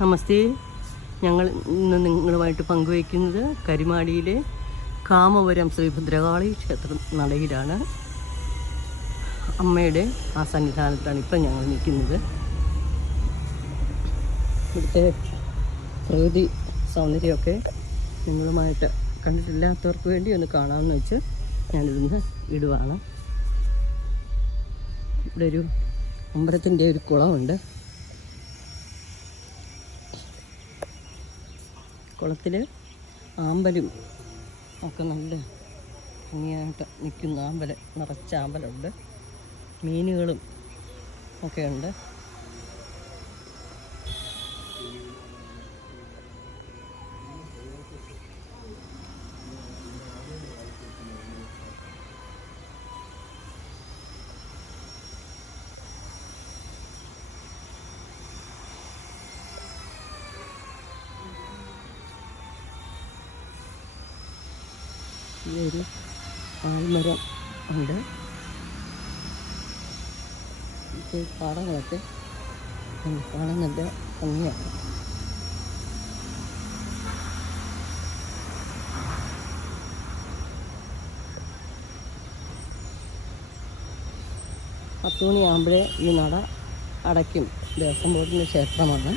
നമസ്തേ. ഞങ്ങൾ ഇന്ന് നിങ്ങളുമായിട്ട് പങ്കുവയ്ക്കുന്നത് കരിമാടിയിലെ കാമവരം ശ്രീഭദ്രകാളി ക്ഷേത്ര നടയിലാണ്. അമ്മയുടെ ആ സന്നിധാനത്താണ് ഇപ്പം ഞങ്ങൾ നിൽക്കുന്നത്. ഇവിടുത്തെ പ്രകൃതി സൗന്ദര്യമൊക്കെ നിങ്ങളുമായിട്ട് കണ്ടിട്ടില്ലാത്തവർക്ക് വേണ്ടി ഒന്ന് കാണാമെന്ന് വെച്ച് ഞാനിതൊന്ന് ഇടുവാണ്. ഇവിടെ ഒരു അമ്പലത്തിൻ്റെ ഒരു കുളമുണ്ട്. കുളത്തിൽ ആമ്പലും ഒക്കെ നല്ല ഭംഗിയായിട്ട് നിൽക്കുന്ന നിറച്ച ആമ്പലുണ്ട്. മീനുകളും ഒക്കെ ഉണ്ട്. ഈ ഒരു ആൽമരം ഉണ്ട്. ഈ പാടങ്ങളൊക്കെ കാണാൻ നല്ല ഭംഗിയാണ്. പത്തുമണിയാകുമ്പോഴേ ഈ നട അടയ്ക്കും. ദേവസ്വം ബോർഡിൻ്റെ ക്ഷേത്രമാണ്.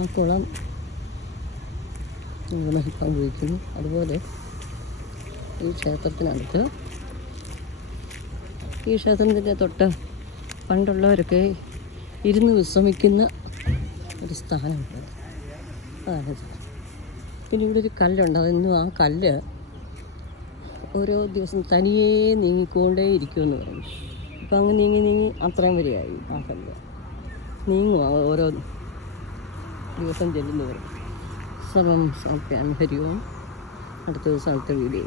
ആ കുളം നയിക്കാൻ ഉപയോഗിക്കുന്നു. അതുപോലെ ഈ ക്ഷേത്രത്തിനടുത്ത് ഈ ക്ഷേത്രത്തിൻ്റെ തൊട്ട് പണ്ടുള്ളവരൊക്കെ ഇരുന്ന് വിശ്രമിക്കുന്ന ഒരു സ്ഥാനമുണ്ട്. അതായത് പിന്നെ ഇവിടെ ഒരു കല്ലുണ്ട്. അതെന്നും ആ കല്ല് ഓരോ ദിവസം തനിയേ നീങ്ങിക്കൊണ്ടേ ഇരിക്കുമെന്ന് പറയും. ഇപ്പം അങ്ങ് നീങ്ങി അത്രയും വരെയായി ആ കല്ല് നീങ്ങുക ഓരോ ദിവസം ചെല്ലുന്നവർ. സർവം സമർപ്പയാമി. ഹരി ഓം. അടുത്ത ദിവസം അടുത്ത വീഡിയോ.